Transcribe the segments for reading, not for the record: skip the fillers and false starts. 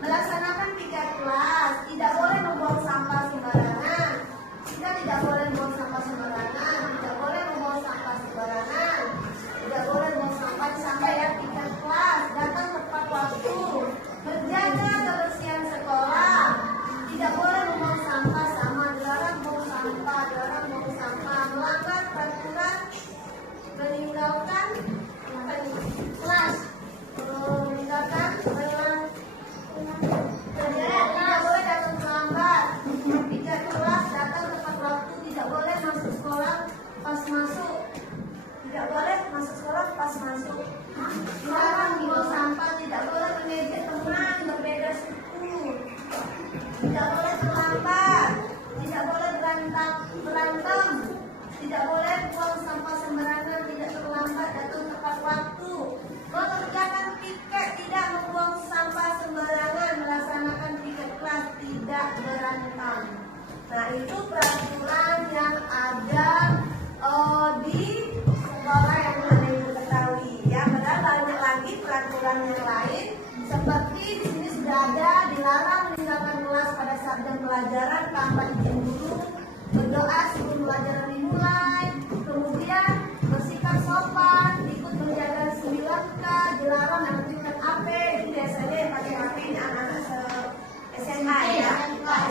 Melaksanakan piket kelas, tidak boleh membuang sampah sembarangan. Kita tidak boleh membuang sampah sembarangan, tidak boleh membuang sampah sembarangan, tidak boleh membuang sampah sampai ya piket kelas. Datang tepat waktu, menjaga kebersihan sekolah. Tidak boleh membuang sampah sama, dilarang membuang sampah, dilarang membuang sampah. Melanggar peraturan, meninggalkan kelas, meninggalkan tidak boleh datang terlambat. Piket kelas datang tepat waktu. Tidak boleh masuk sekolah pas masuk. Tidak boleh masuk sekolah pas masuk. Dilarang membuang sampah. Tidak boleh mengejek teman berbeda suku. Tidak boleh terlambat. Tidak boleh berantem. Tidak boleh buang sampah sembarangan. Tidak terlambat, datang tepat waktu. Mengerjakan piket, tidak membuang sampah sembarangan, melaksanakan piket kelas, tidak berantem. Nah, itu peraturan yang ada di sekolah yang Anda Ibu ketahui ya. Padahal banyak lagi peraturan yang lain, seperti di sini sudah ada dilarang meninggalkan kelas pada saat jam pelajaran tanpa izin guru, berdoa sebelum pelajaran dimulai, kemudian bersikap sopan, ikut menjaga 9K, dilarang mengaktifkan HP. Ini biasanya yang pakai HP ini anak-anak SMA ya,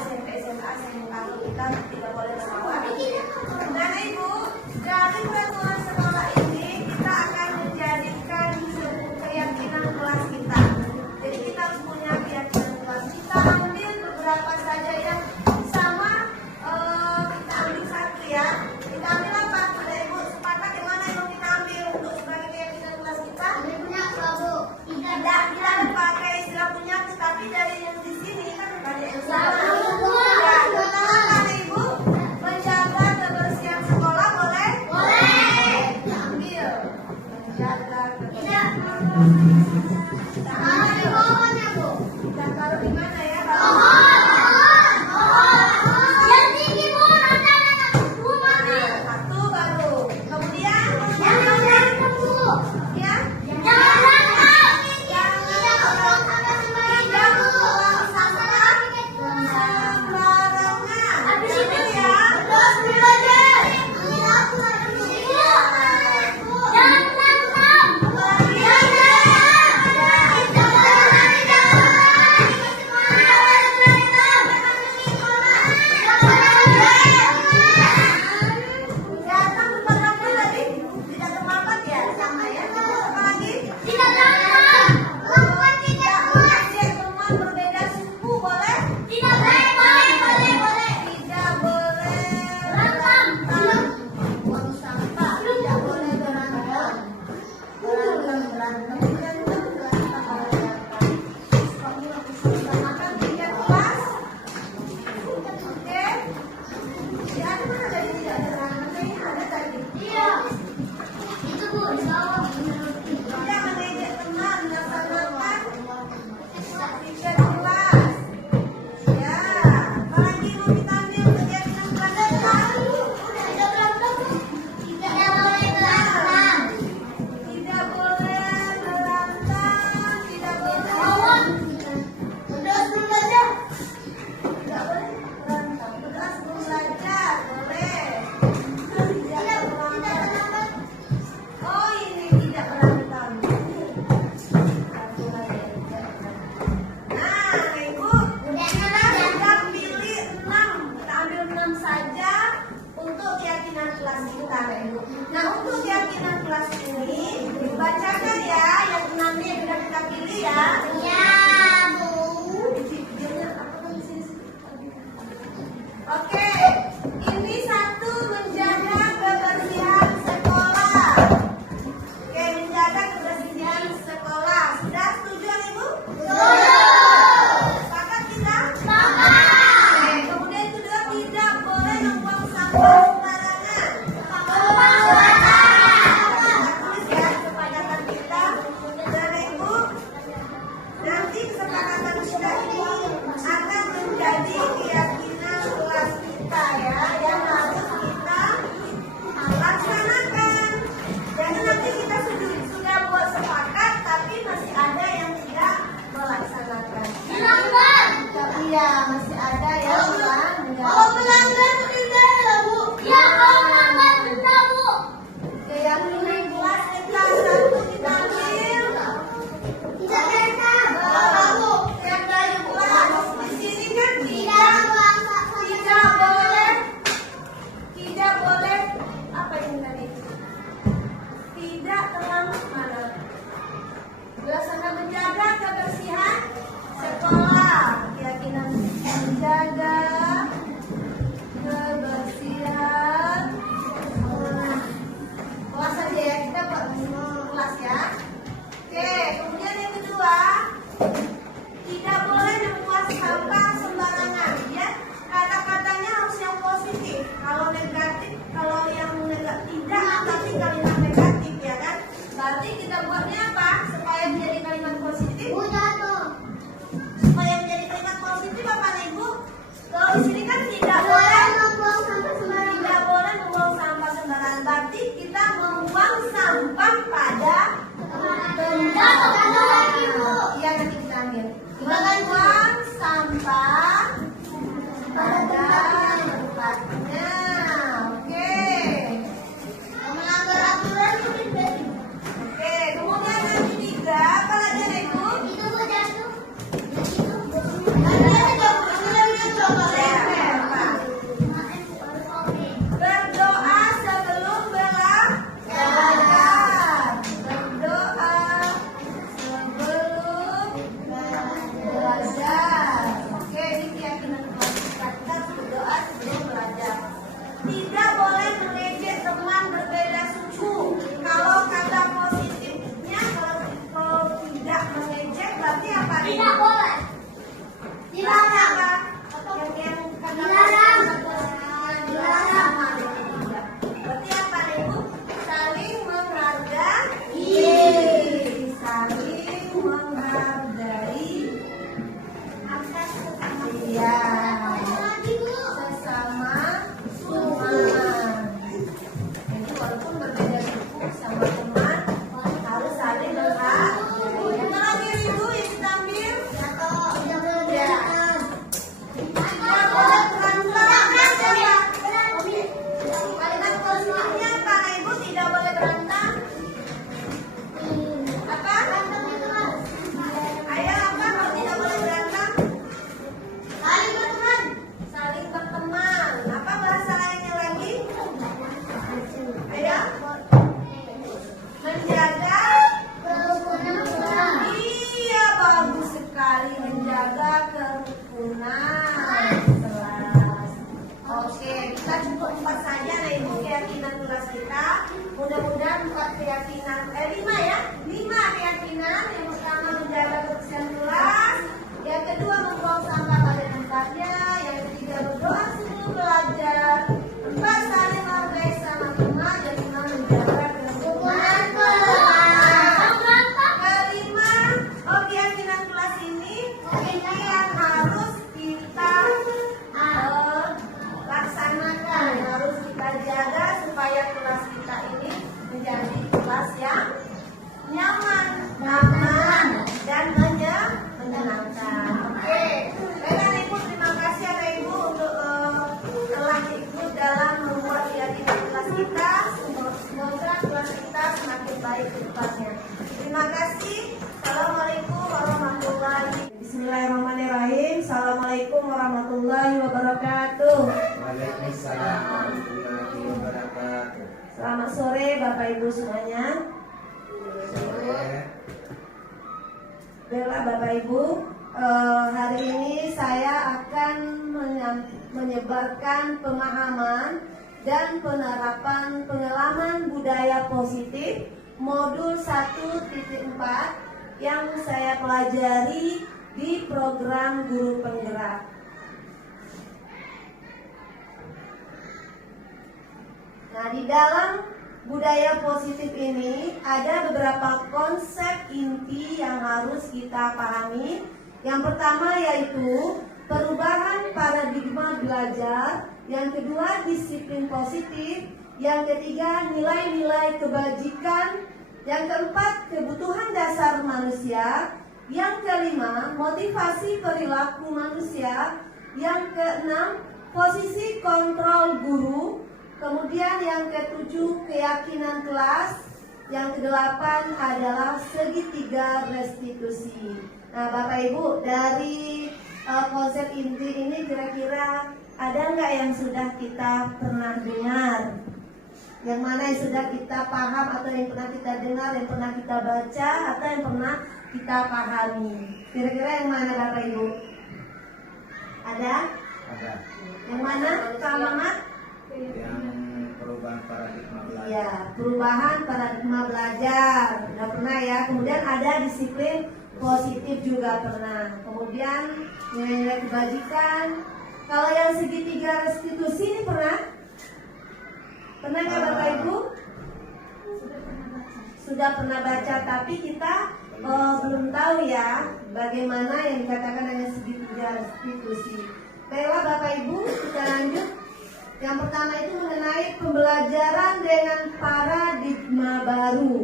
SMP, SMA, SMK, kita tidak boleh bawa. Nah Ibu, dari peraturan sekolah ini kita akan menjadikan keyakinan kelas kita. Jadi kita harus punya keyakinan kelas. Kita ambil beberapa saja yang sama, kita ambil satu ya. Kita ambil Taruh di pohon ya, Bu. Kita taruh di mana ya? Yang tinggi, Bu. Satu baru. Kemudian Jangan berantem, Bu. ya. Jangan berantem. Tidak buang sampah sembarangan. Habis itu ya. terus belajar. Jangan berantem. Datang tempat kamu tadi tidak terlambat ya sama ya. Apa lagi? Tidak berantem. Tidak mengajak teman berbeda suku boleh? Tidak boleh. Tidak boleh Berantem. buang sampah. Tidak boleh berantem. Berantem. Makan tiga kelas. Oke. Ya, ada mana tadi tidak ada berantem? Ini ada tadi. Iya. Itu, Bu, di bawah. Tidak mengejek teman, melaksanakan tiga kelas. Ya, apalagi mau kita ambil kegiatan pelajaran? Tidak berantem, Bu. Tidak boleh berantem. Tidak boleh secepatnya. Terima kasih. Assalamualaikum warahmatullahi. Bismillahirrahmanirrahim. Assalamualaikum warahmatullahi wabarakatuh. Waalaikumsalam warahmatullahi wabarakatuh. Selamat sore Bapak Ibu semuanya. Sore. Baiklah Bapak Ibu, hari ini saya akan menyebarkan pemahaman dan penerapan pengalaman budaya positif modul 1.4 yang saya pelajari di program Guru Penggerak. Nah, di dalam budaya positif ini ada beberapa konsep inti yang harus kita pahami. Yang pertama yaitu perubahan paradigma belajar, yang kedua disiplin positif, yang ketiga nilai-nilai kebajikan, yang keempat kebutuhan dasar manusia, yang kelima motivasi perilaku manusia, yang keenam posisi kontrol guru, kemudian yang ketujuh keyakinan kelas, yang kedelapan adalah segitiga restitusi. Nah Bapak Ibu, dari konsep inti ini kira-kira ada nggak yang sudah kita pernah dengar? Yang mana yang sudah kita paham atau yang pernah kita dengar, yang pernah kita baca atau yang pernah kita pahami? Kira-kira yang mana Bapak Ibu? Ada? Ada. Yang mana Kak Mamat? Yang perubahan paradigma belajar. Ya, perubahan paradigma belajar. Udah pernah ya. Kemudian ada disiplin positif juga pernah. Kemudian nilai kebajikan. Kalau yang segitiga restitusi ini pernah? Pernah nggak Bapak Ibu? Sudah pernah baca, tapi kita belum tahu ya bagaimana yang dikatakan dengan segitiga restitusi. Baiklah Bapak Ibu, kita lanjut. Yang pertama itu mengenai pembelajaran dengan paradigma baru.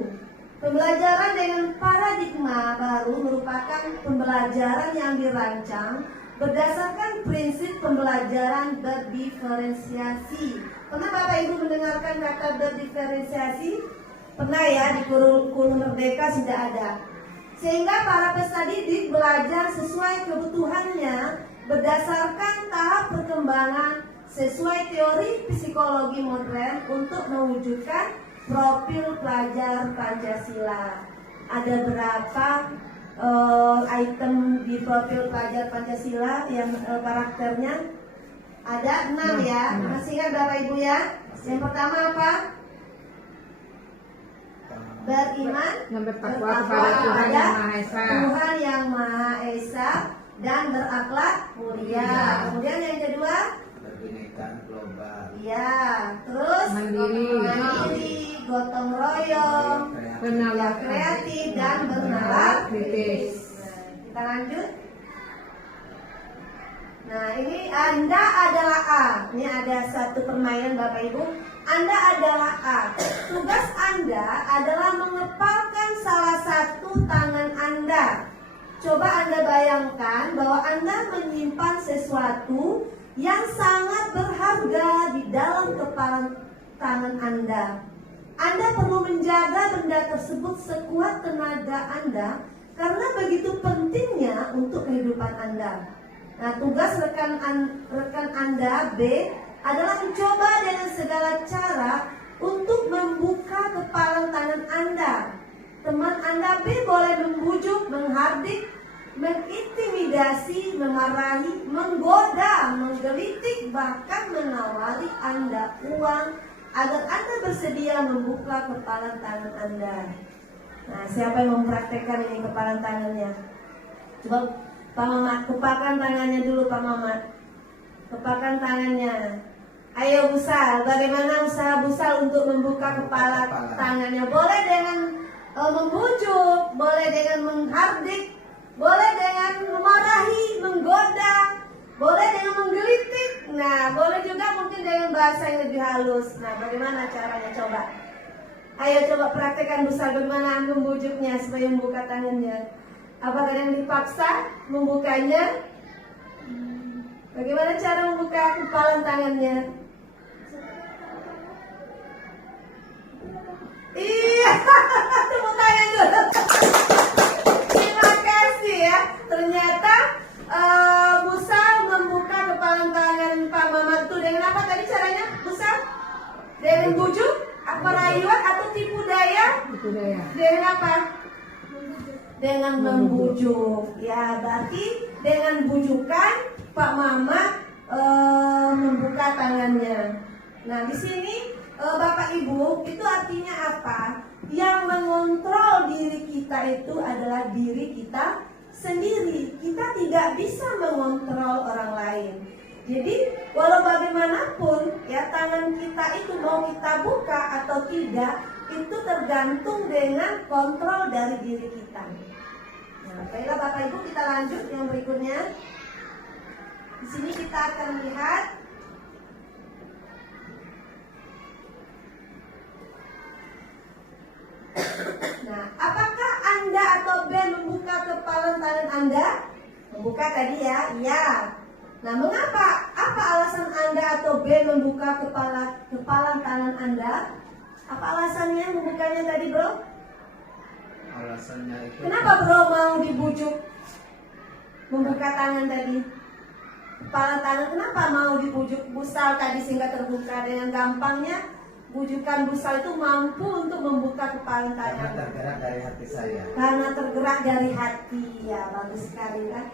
Pembelajaran dengan paradigma baru merupakan pembelajaran yang dirancang berdasarkan prinsip pembelajaran berdiferensiasi. Pernah Bapak Ibu mendengarkan kata berdiferensiasi? Pernah ya, di kurikulum Merdeka sudah ada. Sehingga para peserta didik belajar sesuai kebutuhannya berdasarkan tahap perkembangan sesuai teori psikologi modern untuk mewujudkan profil pelajar Pancasila. Ada berapa item di profil pelajar Pancasila yang karakternya? Ada 6 ya. Masih ingat Bapak Ibu ya? Yang pertama apa? Beriman, bertakwa kepada Tuhan Yang Maha Esa. Tuhan Yang Maha Esa dan berakhlak mulia. Kemudian yang kedua, Kebinekaan global. ya, terus mandiri, gotong royong, Bernalar kreatif dan bernalar kritis. Kita lanjut. Nah, ini Anda adalah A. Ini ada satu permainan Bapak Ibu. Anda adalah A. Tugas Anda adalah mengepalkan salah satu tangan Anda. Coba Anda bayangkan bahwa Anda menyimpan sesuatu yang sangat berharga di dalam kepalan tangan Anda. Anda perlu menjaga benda tersebut sekuat tenaga Anda karena begitu pentingnya untuk kehidupan Anda. Nah, tugas rekan Anda B adalah mencoba dengan segala cara untuk membuka kepalan tangan Anda. Teman Anda B boleh membujuk, menghardik, mengintimidasi, memarahi, menggoda, menggelitik, bahkan menawari Anda uang agar Anda bersedia membuka kepalan tangan Anda. Nah, siapa yang mempraktekkan ini kepalan tangannya? Coba Pak Mamat, kepalkan tangannya dulu Pak Mamat. Kepalkan tangannya. Ayo Busal, bagaimana usaha Busal untuk membuka kepala tangannya? Boleh dengan membujuk, boleh dengan menghardik, boleh dengan memarahi, menggoda, boleh dengan menggelitik. Nah, boleh juga mungkin dengan bahasa yang lebih halus. Nah, bagaimana caranya? Coba. Ayo coba praktekkan Busal bagaimana membujuknya supaya membuka tangannya. Apakah yang dipaksa membukanya? Bagaimana cara membuka kepalan tangannya? Iya, tepuk tangan dulu. Terima kasih ya. Ternyata Musa membuka kepala tangan Pak Mamat itu dengan apa tadi caranya? Musa? Dengan bujuk? Apa rayuan atau tipu daya? Itu daya. Dengan apa? Dengan membujuk. Ya, berarti dengan bujukan Pak Mamat membuka tangannya. Nah, di sini Bapak Ibu, itu artinya apa? Yang mengontrol diri kita itu adalah diri kita sendiri. Kita tidak bisa mengontrol orang lain. Jadi, walau bagaimanapun ya tangan kita itu mau kita buka atau tidak, itu tergantung dengan kontrol dari diri kita. Nah, baiklah Bapak Ibu, kita lanjut yang berikutnya. Di sini kita akan lihat nah, apakah Anda atau Ben membuka kepala tangan Anda? Membuka tadi ya, iya. Nah, mengapa? Apa alasan Anda atau Ben membuka kepala tangan Anda? Apa alasannya membukanya tadi, Bro? Alasannya itu Kenapa Bro mau dibujuk membuka tangan tadi? Kepala tangan kenapa mau dibujuk busal tadi sehingga terbuka? Dengan gampangnya bujukan busal itu mampu untuk membuka kepala karena tangan. tergerak dari hati saya. Karena tergerak dari hati, ya bagus sekali kan.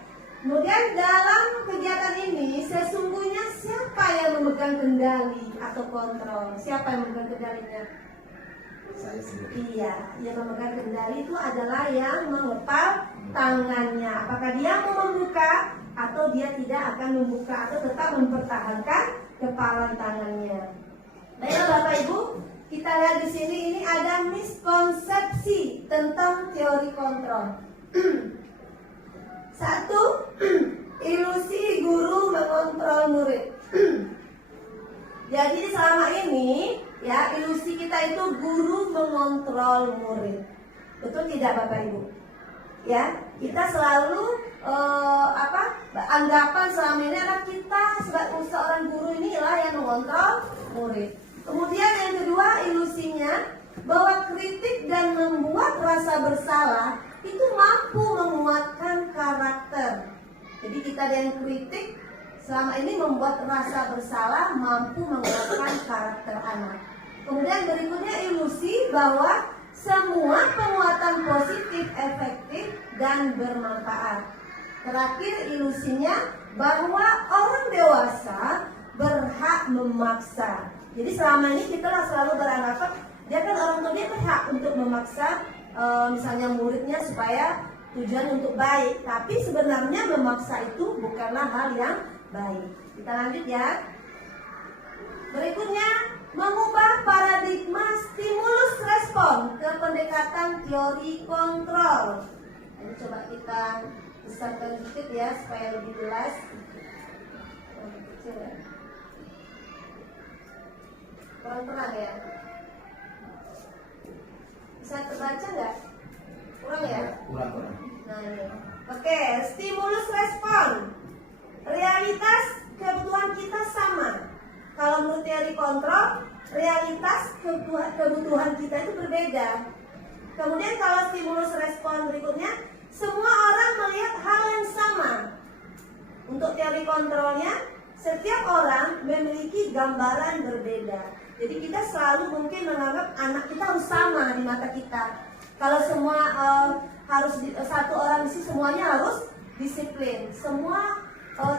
Kemudian dalam kegiatan ini sesungguhnya siapa yang memegang kendali atau kontrol? Siapa yang memegang kendalinya? Saya sendiri. Iya, yang memegang kendali itu adalah yang mengepal tangannya. Apakah dia mau membuka atau dia tidak akan membuka atau tetap mempertahankan kepala tangannya? Baiklah Bapak Ibu, kita lihat di sini ini ada miskonsepsi tentang teori kontrol. Satu, ilusi guru mengontrol murid. Jadi selama ini ya ilusi kita itu guru mengontrol murid. Betul tidak Bapak Ibu? Ya, kita selalu anggapan selama ini adalah kita sebagai seorang guru inilah yang mengontrol murid. Kemudian yang kedua ilusinya bahwa kritik dan membuat rasa bersalah itu mampu menguatkan karakter. Jadi kita yang kritik selama ini membuat rasa bersalah mampu menguatkan karakter anak. Kemudian berikutnya ilusi bahwa semua penguatan positif efektif dan bermanfaat. Terakhir ilusinya bahwa orang dewasa berhak memaksa. Jadi selama ini kita selalu beranggapan dia kan orang tua dia berhak untuk memaksa misalnya muridnya supaya tujuan untuk baik. Tapi sebenarnya memaksa itu bukanlah hal yang baik. Kita lanjut ya. Berikutnya mengubah paradigma stimulus respon ke pendekatan teori kontrol. Ini coba kita besarkan sedikit ya supaya lebih jelas. Kecil ya. Kurang terang ya. Bisa terbaca nggak? Kurang ya? Kurang. Nah ini. Oke, stimulus respon. Realitas kebutuhan kita sama. Kalau menurut teori kontrol, realitas kebutuhan kita itu berbeda. Kemudian kalau stimulus respon berikutnya, semua orang melihat hal yang sama. Untuk teori kontrolnya, setiap orang memiliki gambaran berbeda. Jadi kita selalu mungkin menganggap anak kita harus sama di mata kita. Kalau semua satu orang sih semuanya harus disiplin. Semua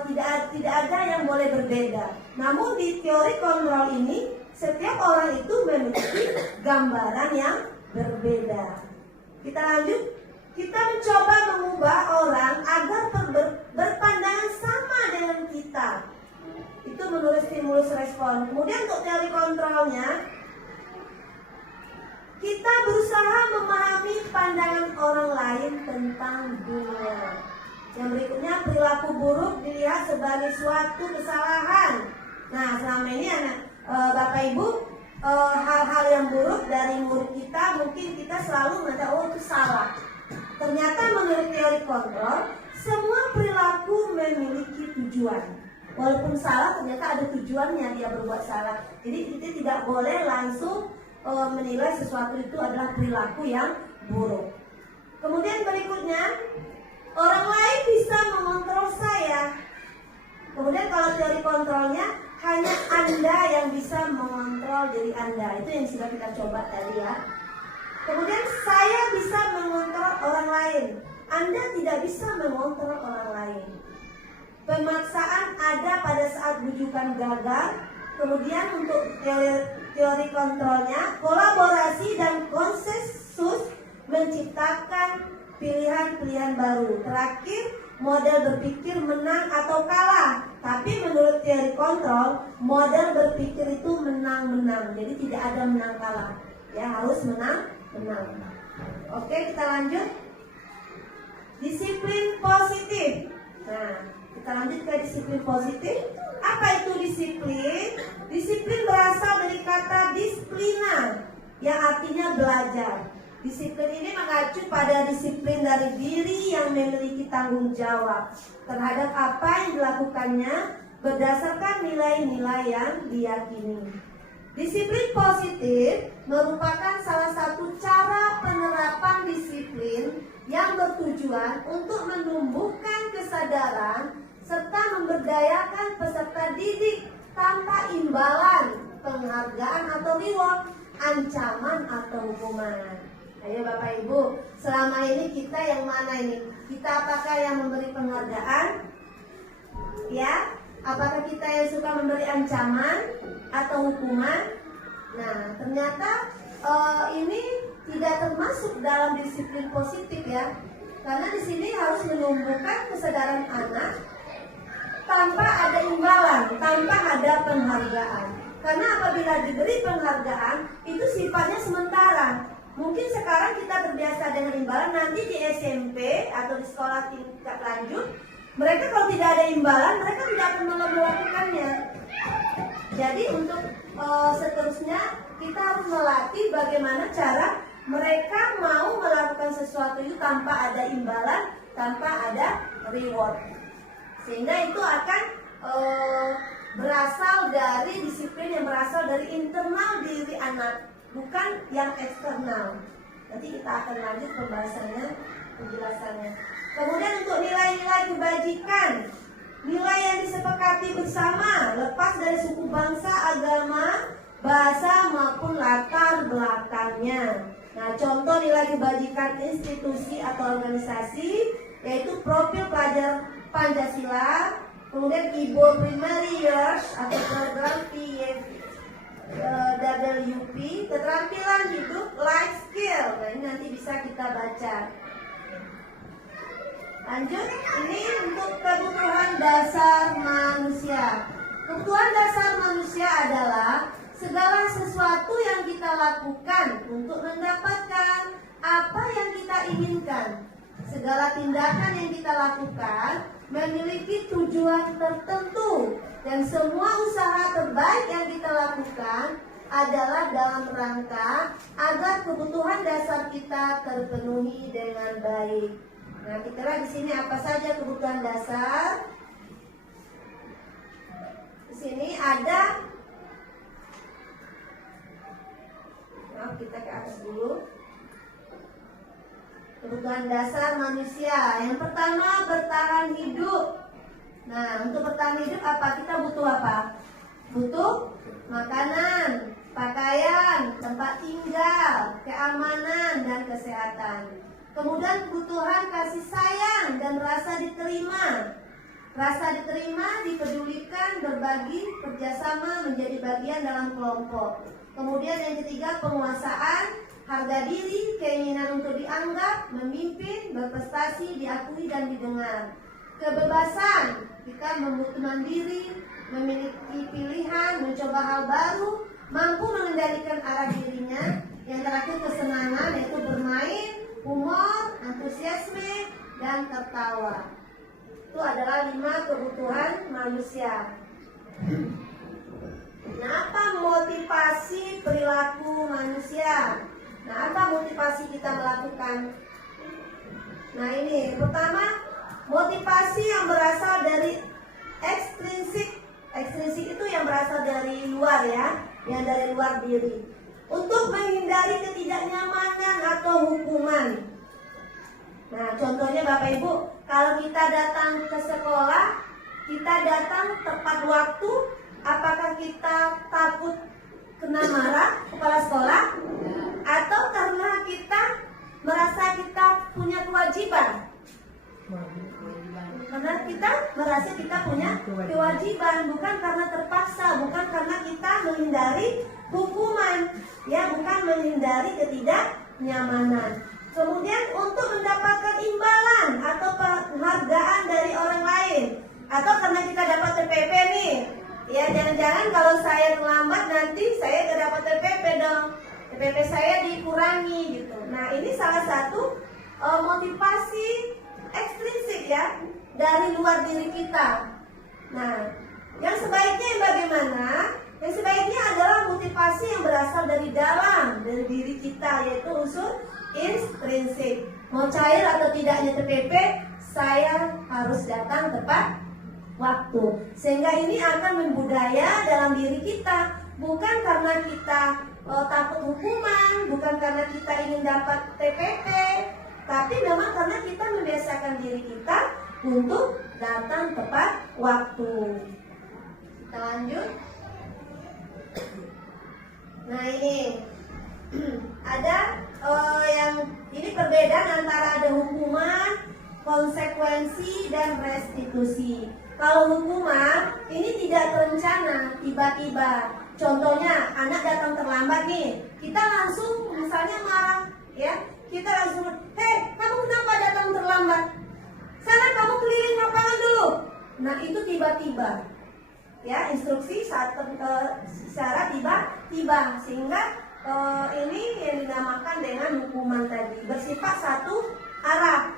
tidak ada yang boleh berbeda. Namun di teori kontrol ini setiap orang itu memiliki gambaran yang berbeda. Kita lanjut. Kita mencoba mengubah orang agar berpandangan sama dengan kita. Itu menurut stimulus respon. Kemudian untuk teori kontrolnya, kita berusaha memahami pandangan orang lain tentang dunia. Yang berikutnya, perilaku buruk dilihat sebagai suatu kesalahan. Nah, selama ini Bapak Ibu, hal-hal yang buruk dari murid kita mungkin kita selalu mengatakan, oh itu salah. Ternyata menurut teori kontrol, semua perilaku memiliki tujuan. Walaupun salah, ternyata ada tujuannya dia berbuat salah. Jadi kita tidak boleh langsung menilai sesuatu itu adalah perilaku yang buruk. Kemudian berikutnya, orang lain bisa mengontrol saya. Kemudian kalau teori kontrolnya, hanya Anda yang bisa mengontrol diri Anda. Itu yang sudah kita coba tadi ya. Kemudian saya bisa mengontrol orang lain. Anda tidak bisa mengontrol orang lain. Pemaksaan ada pada saat bujukan gagal. Kemudian untuk teori kontrolnya, kolaborasi dan konsensus menciptakan pilihan-pilihan baru. Terakhir, model berpikir menang atau kalah. Tapi menurut teori kontrol, model berpikir itu menang-menang. Jadi tidak ada menang kalah. Ya, harus menang-menang. Oke, kita lanjut. Disiplin positif. Nah, kita lanjut ke disiplin positif. Apa itu disiplin? Disiplin berasal dari kata disiplina, yang artinya belajar. Disiplin ini mengacu pada disiplin dari diri yang memiliki tanggung jawab terhadap apa yang dilakukannya berdasarkan nilai-nilai yang diyakini. Disiplin positif merupakan salah satu cara penerapan disiplin yang bertujuan untuk menumbuhkan kesadaran serta memberdayakan peserta didik tanpa imbalan, penghargaan atau reward, ancaman atau hukuman. Ayo Bapak Ibu, selama ini kita yang mana ini? Kita apakah yang memberi penghargaan? Ya, apakah kita yang suka memberi ancaman atau hukuman? Nah, ternyata ini tidak termasuk dalam disiplin positif ya. Karena di sini harus menumbuhkan kesadaran anak tanpa ada imbalan, tanpa ada penghargaan. Karena apabila diberi penghargaan, itu sifatnya sementara. Mungkin sekarang kita terbiasa dengan imbalan, nanti di SMP atau di sekolah tingkat lanjut, mereka kalau tidak ada imbalan, mereka tidak akan melakukannya. Jadi untuk seterusnya kita harus melatih bagaimana cara mereka mau melakukan sesuatu itu tanpa ada imbalan, tanpa ada reward. Sehingga itu akan berasal dari disiplin yang berasal dari internal diri anak, bukan yang eksternal. Nanti kita akan lanjut pembahasannya, penjelasannya. Kemudian untuk nilai-nilai kebajikan, nilai yang disepakati bersama, lepas dari suku bangsa, agama, bahasa maupun latar belakangnya. Nah, contoh nilai kebajikan institusi atau organisasi yaitu profil pelajar Pancasila, kemudian Ibo Primary Years atau program PWP, keterampilan hidup, life skill. Nah, ini nanti bisa kita baca. Lanjut, ini untuk kebutuhan dasar manusia. Kebutuhan dasar manusia adalah segala sesuatu yang kita lakukan untuk mendapatkan apa yang kita inginkan. Segala tindakan yang kita lakukan memiliki tujuan tertentu, dan semua usaha terbaik yang kita lakukan adalah dalam rangka agar kebutuhan dasar kita terpenuhi dengan baik. Nah, kita lihat di sini apa saja kebutuhan dasar. Di sini ada, kita ke atas dulu. Kebutuhan dasar manusia. Yang pertama, bertahan hidup. Nah, untuk bertahan hidup apa? Kita butuh apa? Butuh makanan, pakaian, tempat tinggal, keamanan, dan kesehatan. Kemudian kebutuhan kasih sayang dan rasa diterima. Rasa diterima, dipedulikan, berbagi, kerjasama, menjadi bagian dalam kelompok. Kemudian yang ketiga, penguasaan, harga diri, keinginan untuk dianggap, memimpin, berprestasi, diakui dan didengar. Kebebasan, kita membutuhkan diri, memiliki pilihan, mencoba hal baru, mampu mengendalikan arah dirinya. Yang terakhir kesenangan, yaitu bermain, humor, antusiasme, dan tertawa. Itu adalah 5 kebutuhan manusia. Nah, apa motivasi perilaku manusia? Nah, apa motivasi kita melakukan? Nah, ini pertama, motivasi yang berasal dari ekstrinsik. Ekstrinsik itu yang berasal dari luar ya, yang dari luar diri. untuk menghindari ketidaknyamanan atau hukuman. Nah, contohnya Bapak Ibu, kalau kita datang ke sekolah, kita datang tepat waktu, apakah kita takut kena marah kepala sekolah? Atau karena kita merasa kita punya kewajiban? Karena kita merasa kita punya kewajiban, bukan karena terpaksa, bukan karena kita menghindari hukuman, ya, bukan menghindari ketidaknyamanan. Kemudian untuk mendapatkan imbalan atau penghargaan dari orang lain, atau karena kita dapat TPP nih, ya, jangan-jangan kalau saya terlambat nanti saya gak dapat TPP dong, TPP saya dikurangi gitu. Nah, ini salah satu motivasi ekstrinsik, ya, dari luar diri kita. Nah, yang sebaiknya yang bagaimana? Yang sebaiknya adalah motivasi yang berasal dari dalam, dari diri kita, yaitu unsur intrinsik. Mau cair atau tidaknya TPP, saya harus datang tepat waktu. Sehingga ini akan membudaya dalam diri kita, bukan karena kita takut hukuman, bukan karena kita ingin dapat TPP, tapi memang karena kita membiasakan diri kita untuk datang tepat waktu. Kita lanjut. Nah, ini ada yang ini perbedaan antara ada hukuman, konsekuensi, dan restitusi. Kalau hukuman ini tidak terencana, tiba-tiba. Contohnya anak datang terlambat nih, kita langsung misalnya marah, ya, kita langsung, hei, kamu kenapa datang terlambat? Sana kamu keliling lapangan dulu. Nah, itu tiba-tiba, ya, instruksi saat secara tiba-tiba, sehingga ini yang dinamakan dengan hukuman tadi, bersifat satu arah,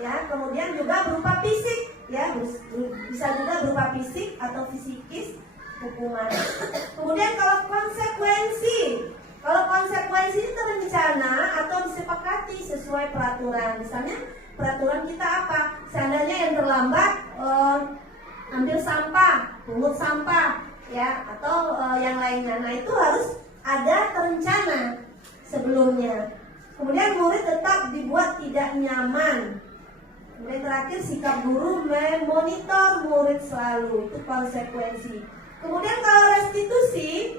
ya. Kemudian juga berupa fisik, ya, bisa juga berupa fisik atau fisikis hukuman. Kemudian kalau konsekuensi ini terencana atau disepakati sesuai peraturan. Misalnya peraturan kita apa? Seandainya yang terlambat ambil sampah, pungut sampah, ya, atau yang lainnya. Nah, itu harus ada terencana sebelumnya. Kemudian murid tetap dibuat tidak nyaman. Kemudian terakhir, sikap guru memonitor murid selalu, itu konsekuensi. Kemudian kalau restitusi,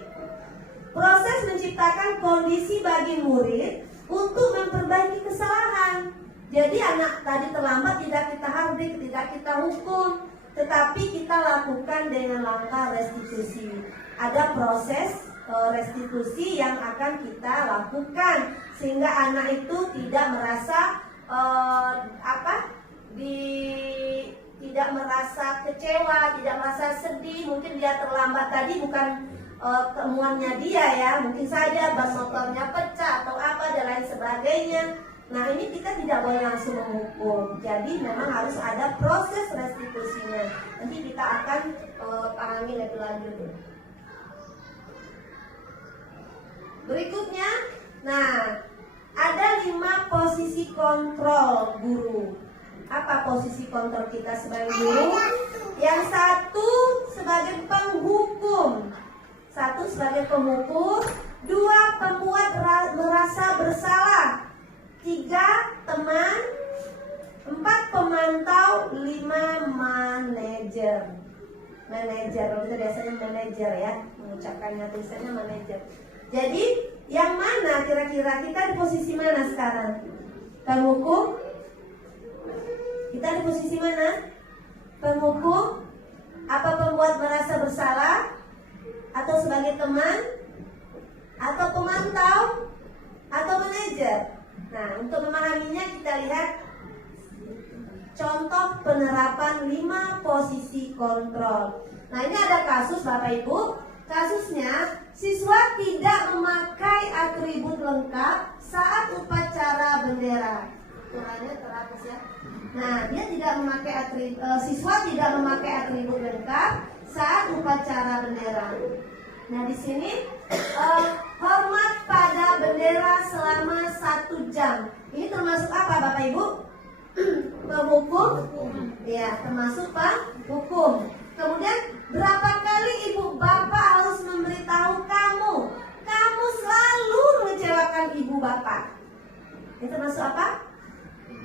proses menciptakan kondisi bagi murid untuk memperbaiki kesalahan. Jadi anak tadi terlambat tidak kita hardik, tidak kita hukum, tetapi kita lakukan dengan langkah restitusi. Ada proses restitusi yang akan kita lakukan sehingga anak itu tidak merasa tidak merasa kecewa, tidak merasa sedih. Mungkin dia terlambat tadi bukan temuannya dia, ya, mungkin saja ban motornya pecah atau apa dan lain sebagainya. Nah, ini kita tidak boleh langsung menghukum. Jadi memang harus ada proses restitusinya. Nanti kita akan pahami lebih lanjut. Berikutnya, nah, ada 5 posisi kontrol guru. Apa posisi kontrol kita sebagai guru? Yang satu sebagai penghukum, 1 sebagai penghukum, 2 pembuat merasa bersalah, 3 teman, 4 pemantau, 5 manajer. Kalau kita biasanya manajer, ya, mengucapkannya tulisannya manajer. Jadi yang mana kira-kira kita di posisi mana sekarang? Penghukum? Kita di posisi mana? Penghukum? Apa pembuat merasa bersalah? Atau sebagai teman? Atau pemantau? Atau manajer? Nah, untuk memahaminya kita lihat contoh penerapan 5 posisi kontrol. Nah, ini ada kasus Bapak Ibu. Kasusnya, siswa tidak memakai atribut lengkap saat upacara bendera. Turunnya terhapus, ya. Nah, dia tidak memakai siswa tidak memakai atribut lengkap saat upacara bendera. Nah, di sini hormat pada bendera selama 1 jam. Ini termasuk apa, Bapak Ibu? Penghukum? Ya, termasuk penghukum. Kemudian berapa kali ibu bapak harus memberitahu kamu selalu mengecewakan ibu bapak. Itu termasuk apa?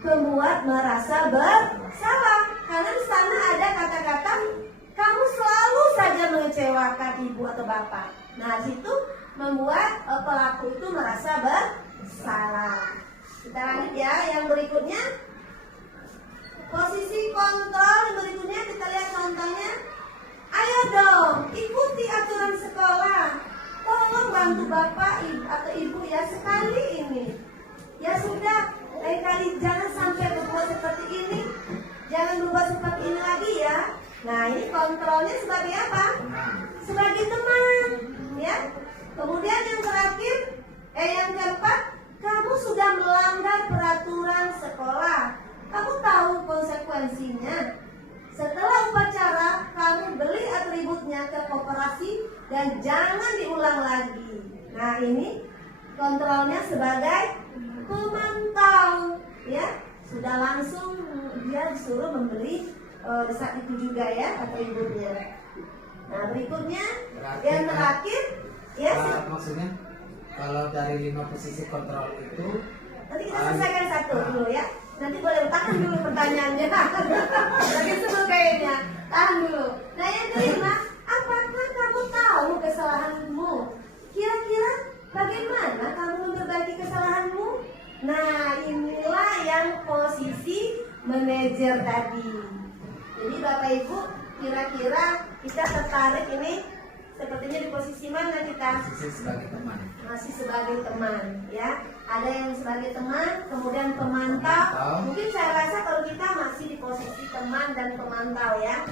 Membuat merasa bersalah. Karena di sana ada kata-kata kamu selalu saja mengecewakan ibu atau bapak. Nah, situ membuat pelaku itu merasa bersalah. Kita lanjut ya, yang berikutnya. Posisi kontrol yang berikutnya kita lihat contohnya. Ayo dong, ikuti aturan sekolah. Tolong bantu bapak atau ibu ya sekali ini. Ya sudah, lain kali jangan sampai berbuat seperti ini. Jangan berbuat seperti ini lagi ya. Nah, ini kontrolnya sebagai apa? Sebagai teman, ya. Kemudian yang terakhir, yang keempat, kamu sudah melanggar peraturan sekolah. Kamu tahu konsekuensinya. Setelah upacara, kamu beli atributnya ke koperasi dan jangan diulang lagi. Nah, ini kontrolnya sebagai pemantau, ya. Sudah langsung dia disuruh membeli saat itu juga ya atributnya. Nah, berikutnya Berarti yang terakhir ya. maksudnya kalau dari 5 posisi kontrol itu Nanti kita selesaikan satu dulu ya. Nanti boleh tahan dulu pertanyaannya. Lagi sebel kayaknya. Tahan dulu. Nah, yang kelima, apakah kamu tahu kesalahanmu? Kira-kira bagaimana kamu memperbaiki kesalahanmu? Nah, inilah yang posisi manajer tadi. Jadi Bapak Ibu, kira-kira kita tertarik ini sepertinya di posisi mana kita? posisi sebagai teman. Masih sebagai teman, ya. Ada yang sebagai teman, kemudian pemantau. Mungkin saya rasa kalau kita masih di posisi teman dan pemantau, ya.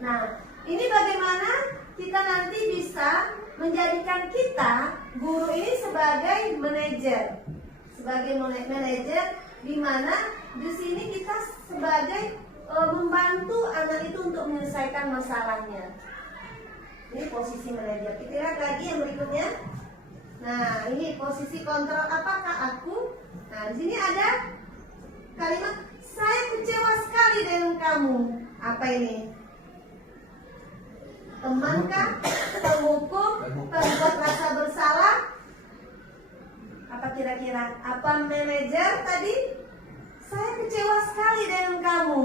Nah, ini bagaimana kita nanti bisa menjadikan kita guru ini sebagai manajer, manajer di mana di sini kita sebagai membantu anak itu untuk menyelesaikan masalahnya. Ini posisi manajer. Kita lihat lagi yang berikutnya. Nah, ini posisi kontrol. Apakah aku? Nah, di sini ada kalimat saya kecewa sekali dengan kamu. Apa ini? Temankah? Penghukum? Pembuat rasa bersalah? Apa kira-kira? Apa manajer tadi? Saya kecewa sekali dengan kamu.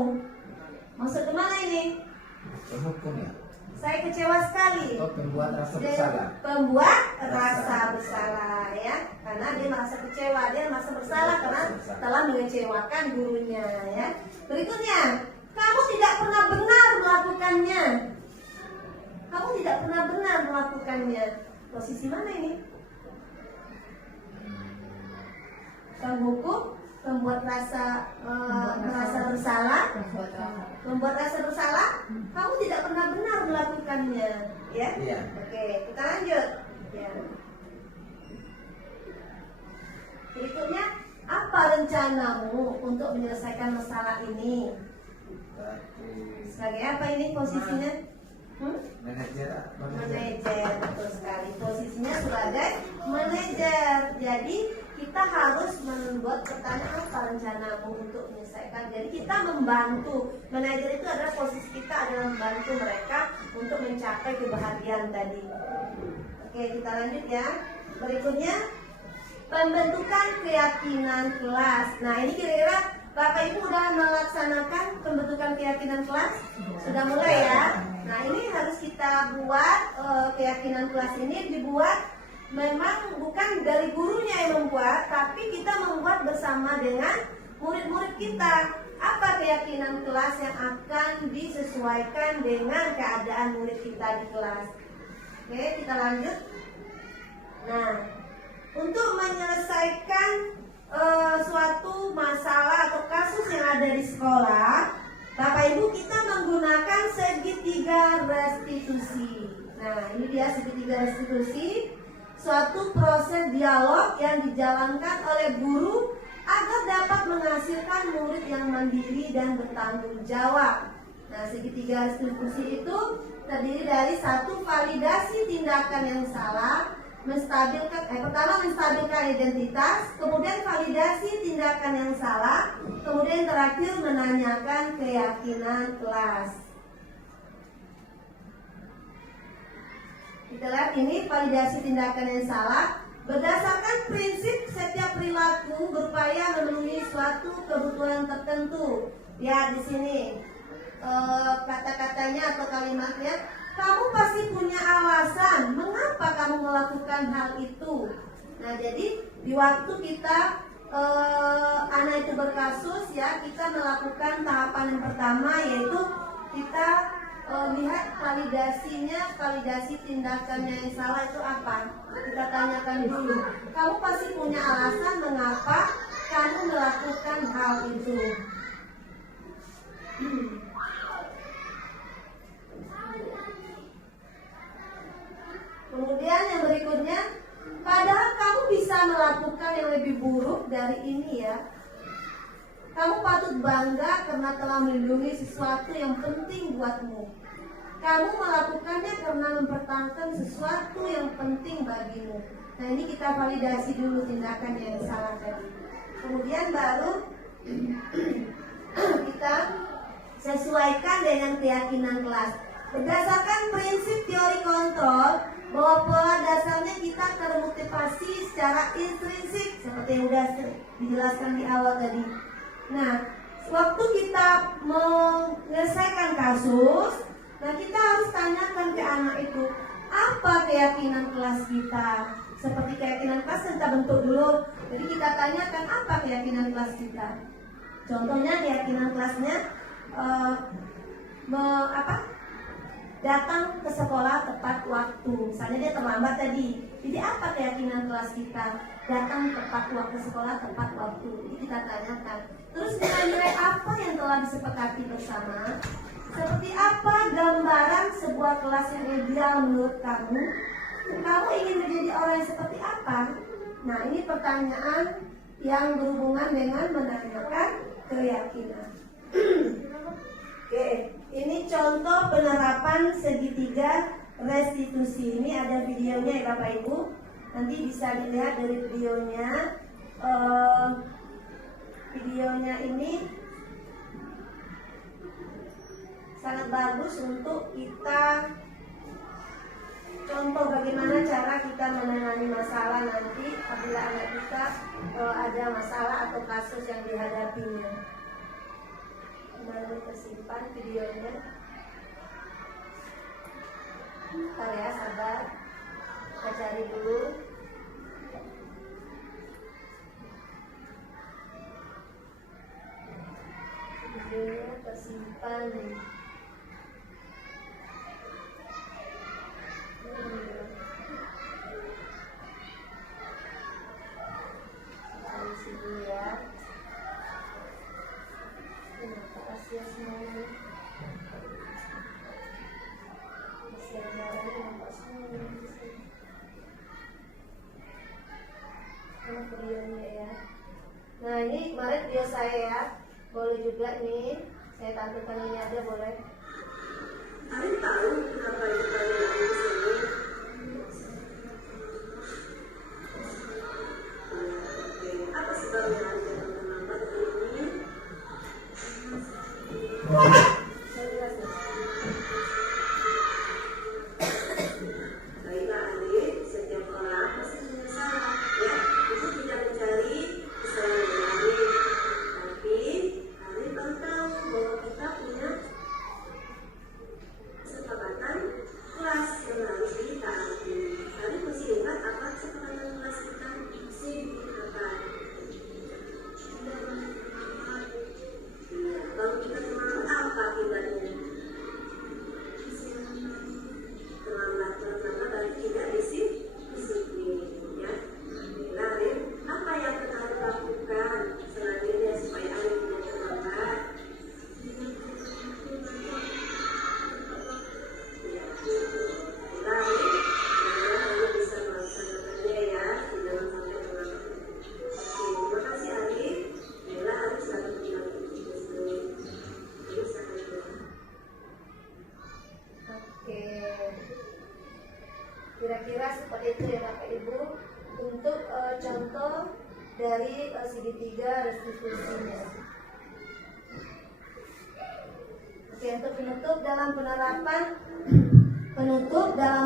Maksud kemana ini? Penghukum ya. Saya kecewa sekali. Atau pembuat rasa Dia bersalah. Pembuat rasa bersalah, ya. Karena dia merasa kecewa, dia merasa bersalah karena telah mengecewakan gurunya, ya. Berikutnya, kamu tidak pernah benar melakukannya. Kamu tidak pernah benar melakukannya. Posisi mana ini? Penghukum, pembuat rasa merasa bersalah, membuat rasa bersalah. Kamu tidak pernah benar melakukannya, ya? Iya. Oke, kita lanjut. Ya. Berikutnya, apa rencanamu untuk menyelesaikan masalah ini? Berarti Sebagai apa ini posisinya? manajer. Manajer, betul sekali. Posisinya sebagai manajer. Jadi kita harus membuat pertanyaan apa rencanamu untuk menyelesaikan. Jadi kita membantu. Manajer itu adalah posisi kita adalah membantu mereka untuk mencapai kebahagiaan tadi. Oke, kita lanjut ya. Berikutnya pembentukan keyakinan kelas. Nah, ini kira-kira Bapak Ibu sudah melaksanakan pembentukan keyakinan kelas? Sudah mulai ya? Nah, ini harus kita buat keyakinan kelas ini dibuat memang bukan dari gurunya yang membuat, tapi kita membuat bersama dengan murid-murid kita. Apa keyakinan kelas yang akan disesuaikan dengan keadaan murid kita di kelas? Oke, kita lanjut. Nah, untuk menyelesaikan suatu masalah atau kasus yang ada di sekolah, Bapak Ibu, kita menggunakan segitiga restitusi. Nah, ini dia segitiga restitusi, suatu proses dialog yang dijalankan oleh guru agar dapat menghasilkan murid yang mandiri dan bertanggung jawab. Nah, segitiga restitusi itu terdiri dari satu, validasi tindakan yang salah, pertama menstabilkan identitas, kemudian validasi tindakan yang salah, kemudian terakhir menanyakan keyakinan kelas. Kita lihat ini validasi tindakan yang salah. Berdasarkan prinsip setiap perilaku berupaya memenuhi suatu kebutuhan tertentu. Ya di sini kata-katanya atau kalimatnya, kamu pasti punya alasan mengapa kamu melakukan hal itu. Nah jadi di waktu kita anak itu berkasus ya, kita melakukan tahapan yang pertama yaitu kita lihat validasi tindakannya yang salah itu apa. Kita tanyakan dulu, kamu pasti punya alasan mengapa kamu melakukan hal itu. Kemudian yang berikutnya, padahal kamu bisa melakukan yang lebih buruk dari ini ya. Kamu patut bangga karena telah melindungi sesuatu yang penting buatmu. Kamu melakukannya karena mempertahankan sesuatu yang penting bagimu. Nah ini kita validasi dulu tindakan yang salah tadi. Kemudian baru kita sesuaikan dengan keyakinan kelas. Berdasarkan prinsip teori kontrol, bahwa pola dasarnya kita termotivasi secara intrinsik seperti yang sudah dijelaskan di awal tadi. Nah, waktu kita menyelesaikan kasus, nah kita harus tanyakan ke anak itu, apa keyakinan kelas kita? Seperti keyakinan kelas kita bentuk dulu. Jadi kita tanyakan apa keyakinan kelas kita. Contohnya keyakinan kelasnya datang ke sekolah tepat waktu. Misalnya dia terlambat tadi. Jadi apa keyakinan kelas kita? Datang tepat waktu sekolah tepat waktu. Ini kita tanyakan. Terus nilai-nilai apa yang telah disepakati bersama? Seperti apa gambaran sebuah kelas yang ideal menurut kamu? Kamu ingin menjadi orang yang seperti apa? Nah ini pertanyaan yang berhubungan dengan menanyakan keyakinan. Oke, ini contoh penerapan segitiga restitusi. Ini ada videonya ya Bapak Ibu. Nanti bisa dilihat dari videonya. Videonya ini sangat bagus untuk kita contoh bagaimana cara kita menangani masalah nanti apabila anak kita ada masalah atau kasus yang dihadapinya. Baru tersimpan videonya. Bentar ya, sabar. Kita cari dulu. Videonya tersimpan. Kita isi dulu ya. Rahasia semuanya. Rahasia barangnya nampak semuanya. Ini videonya ya. Nah ini kemarin video saya ya. Boleh juga nih. Saya tampilkan ini aja boleh. Kalian tahu kenapa itu kalian ada di sini? Oke, apa sebabnya Anda terlambat hari ini? Baiklah adik, setiap orang pasti punya salah, ya. Itu tidak mencari kesalahan yang lain. Tapi kalian baru tahu bahwa kita punya kesepakatan kelas yang harus ditaati. Kalian masih ingat apa kesepakatan kelas kita? Apa? Kalau kita terlambat apa akibatnya? Terlambat berarti tidak disiplin, ya. Lalu apa yang kita harus lakukan selanjutnya supaya Anda tidak terlambat? Ya. Lalu Anda bisa melaksanakannya ya, jangan sampai terlambat. Oke, terima kasih Arif. Bella harus dapat mendampingi dulu. Terus akan Oke. Kira-kira seperti itu ya Bapak Ibu untuk contoh dari segitiga restitusinya. Oke, untuk penutup dalam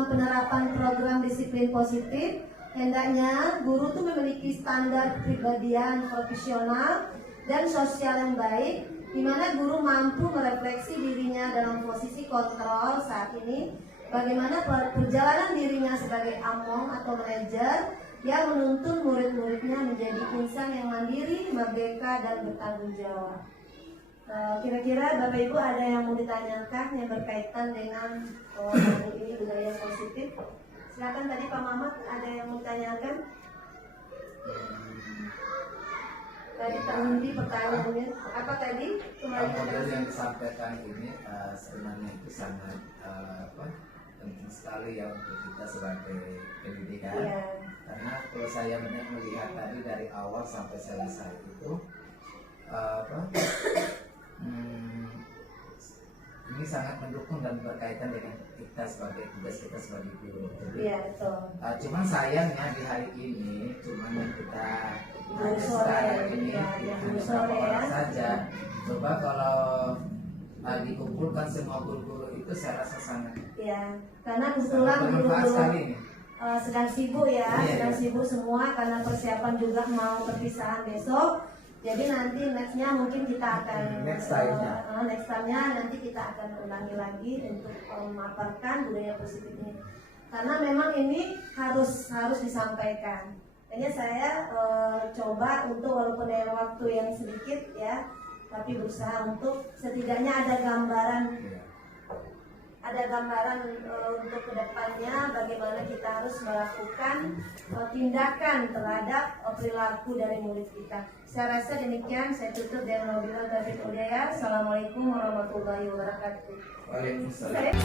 penerapan program disiplin positif, hendaknya guru tuh memiliki standar kepribadian profesional dan sosial yang baik, di mana guru mampu merefleksi dirinya dalam posisi kontrol saat ini, bagaimana perjalanan dirinya sebagai among atau manajer yang menuntun murid-muridnya menjadi insan yang mandiri, merdeka, dan bertanggung jawab. Kira-kira Bapak Ibu ada yang mau ditanyakan yang berkaitan dengan ini budaya positif? Silakan tadi Pak Mamat ada yang mau ditanyakan? Tadi terhenti pertanyaannya. Apa tadi? Model yang disampaikan ini sebenarnya itu sangat penting sekali ya untuk kita sebagai pendidikan. Iya. Karena kalau saya melihat tadi dari awal sampai selesai itu ini sangat mendukung dan berkaitan dengan kita sebagai tugas kita sebagai guru. Iya, betul. Cuman sayangnya di hari ini cuman yang kita Guru sore, sekarang ini ya, hanya guru beberapa sore ya. orang saja. Coba kalau dikumpulkan semua guru-guru itu saya rasa sangat Iya, karena kebetulan bermanfaat guru-guru sekali ini. sedang sibuk ya, Iya, sedang iya. sibuk semua karena persiapan juga mau perpisahan besok. Jadi nanti nextnya mungkin kita akan Next time-nya. next time-nya nanti kita akan ulangi lagi untuk memaparkan budaya positif ini. Karena memang ini harus disampaikan. Kayaknya saya coba untuk walaupun dengan waktu yang sedikit ya, tapi berusaha untuk setidaknya ada gambaran untuk kedepannya bagaimana kita harus melakukan tindakan terhadap perilaku dari murid kita. Saya rasa demikian. Saya tutup dengan wabillahi taufiq wal hidayah. Assalamualaikum warahmatullahi wabarakatuh. Waalaikumsalam.